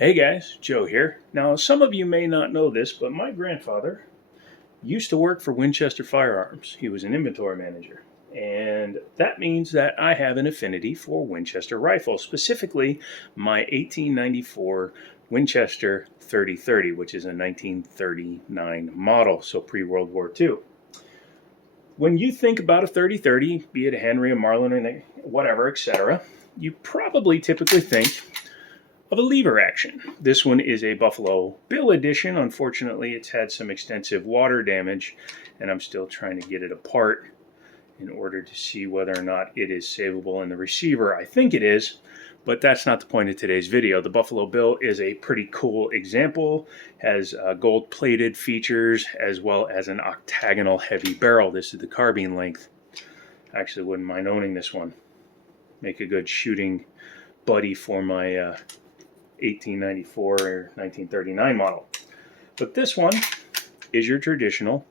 Hey guys, Joe here. Now, some of you may not know this, but my grandfather used to work for Winchester Firearms. He was an inventory manager. And that means that I have an affinity for Winchester rifles, specifically my 1894 Winchester 3030, which is a 1939 model, so pre-World War II. When you think about a 3030, be it a Henry, a Marlin, or whatever, etc., you probably typically think of a lever action. This one is a Buffalo Bill edition. Unfortunately, it's had some extensive water damage, and I'm still trying to get it apart in order to see whether or not it is savable in the receiver. I think it is, but that's not the point of today's video. The Buffalo Bill is a pretty cool example, has gold-plated features as well as an octagonal heavy barrel. This is the carbine length. I actually wouldn't mind owning this one. Make a good shooting buddy for my 1894 or 1939 model. But this one is your traditional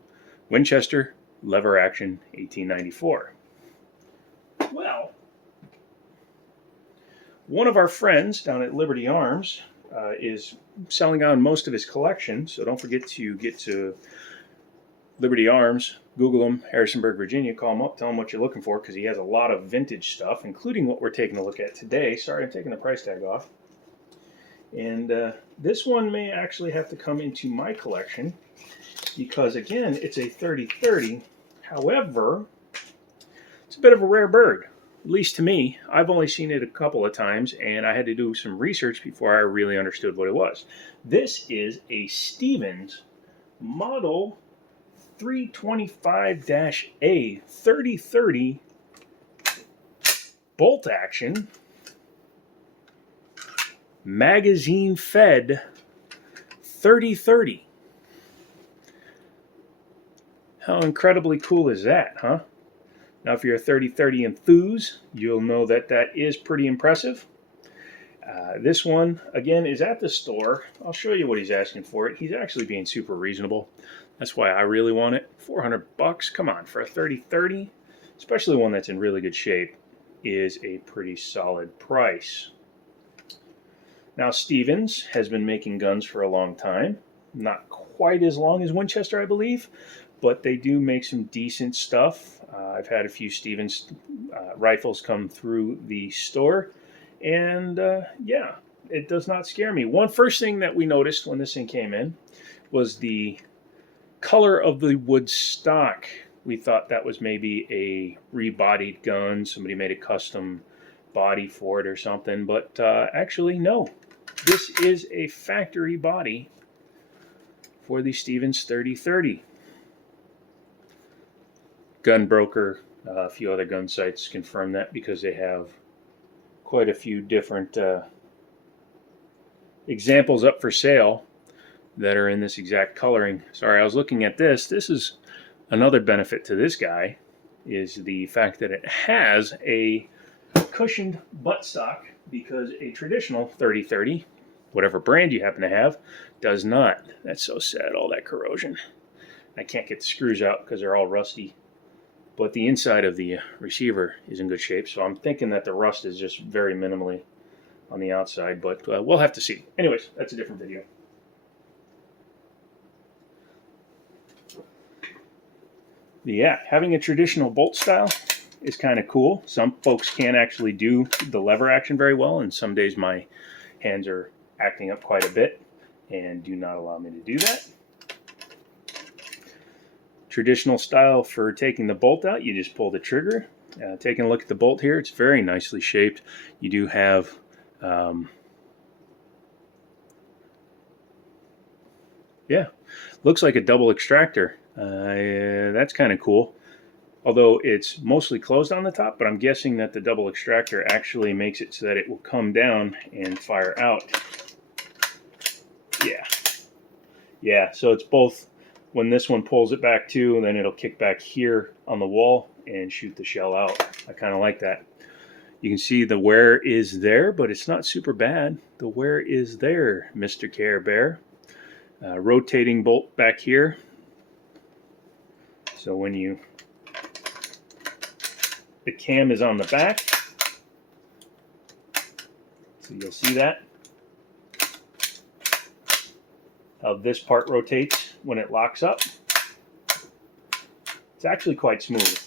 Winchester lever action 1894. Well, one of our friends down at Liberty Arms is selling on most of his collection, so don't forget to get to Liberty Arms, Google them, Harrisonburg, Virginia, call him up, tell him what you're looking for, because he has a lot of vintage stuff, including what we're taking a look at today. Sorry, I'm taking the price tag off. And this one may actually have to come into my collection because, again, it's a 3030. However, it's a bit of a rare bird, at least to me. I've only seen it a couple of times, and I had to do some research before I really understood what it was. This is a Stevens Model 325-A 3030 bolt action magazine fed 3030. How incredibly cool is that, huh? Now, if you're a 3030 enthuse, you'll know that that is pretty impressive. This one, again, is at the store. I'll show you what he's asking for it. He's actually being super reasonable. That's why I really want it. 400 bucks, come on, for a 3030, especially one that's in really good shape, is a pretty solid price. Now, Stevens has been making guns for a long time. Not quite as long as Winchester, I believe, but they do make some decent stuff. I've had a few Stevens rifles come through the store, and yeah, it does not scare me. One first thing that we noticed when this thing came in was the color of the wood stock. We thought that was maybe a rebodied gun. Somebody made a custom body for it or something, but actually, no. This is a factory body for the Stevens 3030. Gunbroker, a few other gun sites confirm that because they have quite a few different examples up for sale that are in this exact coloring. Sorry, I was looking at this. This is another benefit to this guy, is the fact that it has a cushioned buttstock, because a traditional 3030, whatever brand you happen to have, does not. That's so sad, all that corrosion. I can't get the screws out because they're all rusty. But the inside of the receiver is in good shape, so I'm thinking that the rust is just very minimally on the outside, but we'll have to see. Anyways, that's a different video. Yeah, having a traditional bolt style is kind of cool. Some folks can't actually do the lever action very well, and some days my hands are acting up quite a bit and do not allow me to do that. Traditional style for taking the bolt out, you just pull the trigger. Taking a look at the bolt here, it's very nicely shaped. You do have yeah, looks like a double extractor. That's kind of cool. Although it's mostly closed on the top, but I'm guessing that the double extractor actually makes it so that it will come down and fire out. Yeah, so it's both. When this one pulls it back too, and then it'll kick back here on the wall and shoot the shell out. I kind of like that. You can see the wear is there, but it's not super bad. The wear is there, Mr. Care Bear. Rotating bolt back here. So when the cam is on the back, so you'll see that. how this part rotates when it locks up. It's actually quite smooth.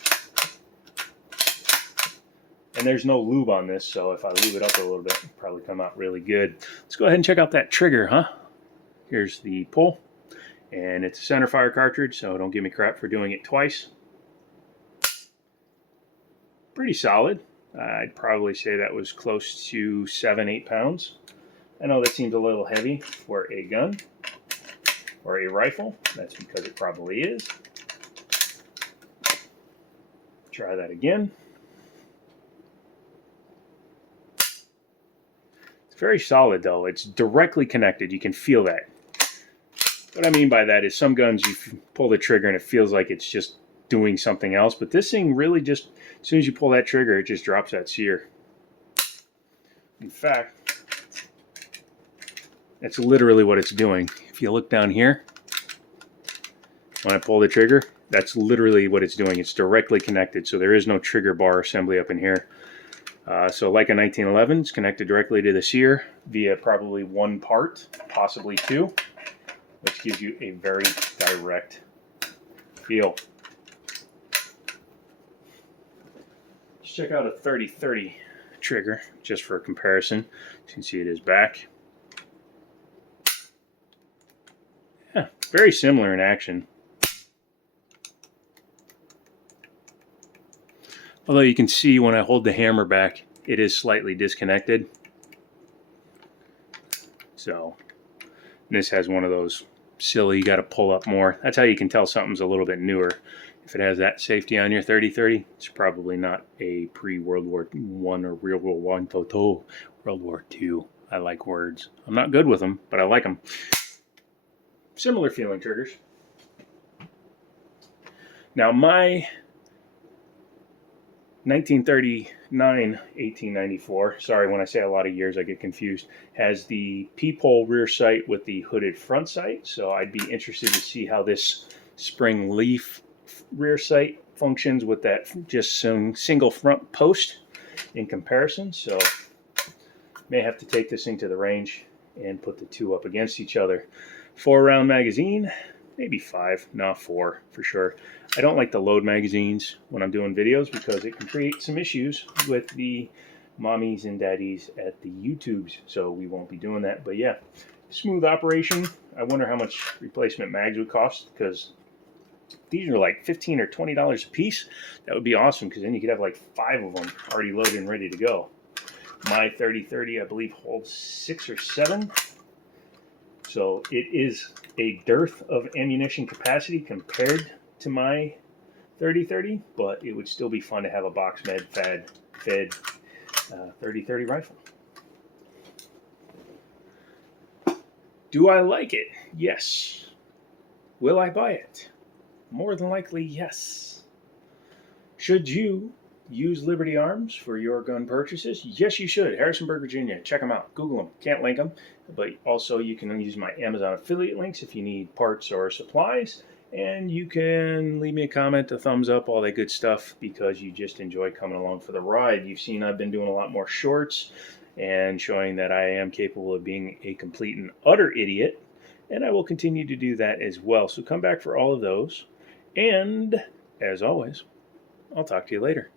And there's no lube on this, so if I lube it up a little bit, it'll probably come out really good. Let's go ahead and check out that trigger, huh? Here's the pull, and it's a center fire cartridge, so don't give me crap for doing it twice. Pretty solid. I'd probably say that was close to 7-8 pounds. I know that seems a little heavy for a gun or a rifle. That's because it probably is. Try that again. It's very solid though. It's directly connected. You can feel that. What I mean by that is some guns you pull the trigger and it feels like it's just doing something else, but this thing really just, as soon as you pull that trigger, it just drops that sear. In fact, that's literally what it's doing. If you look down here, when I pull the trigger, that's literally what it's doing. It's directly connected, so there is no trigger bar assembly up in here. So like a 1911, it's connected directly to the sear via probably one part, possibly two, which gives you a very direct feel. Let's check out a 30-30 trigger just for comparison. You can see it is back. Yeah, very similar in action. Although you can see when I hold the hammer back, it is slightly disconnected. So this has one of those silly, you got to pull up more. That's how you can tell something's a little bit newer. If it has that safety on your 30-30, it's probably not a pre-World War I or Real World I Toto. World War II. I like words. I'm not good with them, but I like them. Similar feeling triggers. Now my 1939-1894, sorry, when I say a lot of years I get confused, has the peephole rear sight with the hooded front sight. So I'd be interested to see how this spring leaf rear sight functions with that just some single front post in comparison. So may have to take this thing to the range and put the two up against each other. 4-round magazine, maybe 5, not 4 for sure. I don't like to load magazines when I'm doing videos because it can create some issues with the mommies and daddies at the YouTubes, so we won't be doing that. But yeah, smooth operation. I wonder how much replacement mags would cost, because these are like $15 or $20 a piece. That would be awesome, because then you could have like 5 of them already loaded and ready to go. My 30-30, I believe, holds 6 or 7. So it is a dearth of ammunition capacity compared to my 30-30, but it would still be fun to have a box med fed 30-30 rifle. Do I like it? Yes. Will I buy it? More than likely, yes. Should you use Liberty Arms for your gun purchases? Yes, you should. Harrisonburg, Virginia. Check them out. Google them. Can't link them, but also you can use my Amazon affiliate links if you need parts or supplies. And you can leave me a comment, a thumbs up, all that good stuff, because you just enjoy coming along for the ride. You've seen I've been doing a lot more shorts and showing that I am capable of being a complete and utter idiot, and I will continue to do that as well. So come back for all of those. And as always, I'll talk to you later.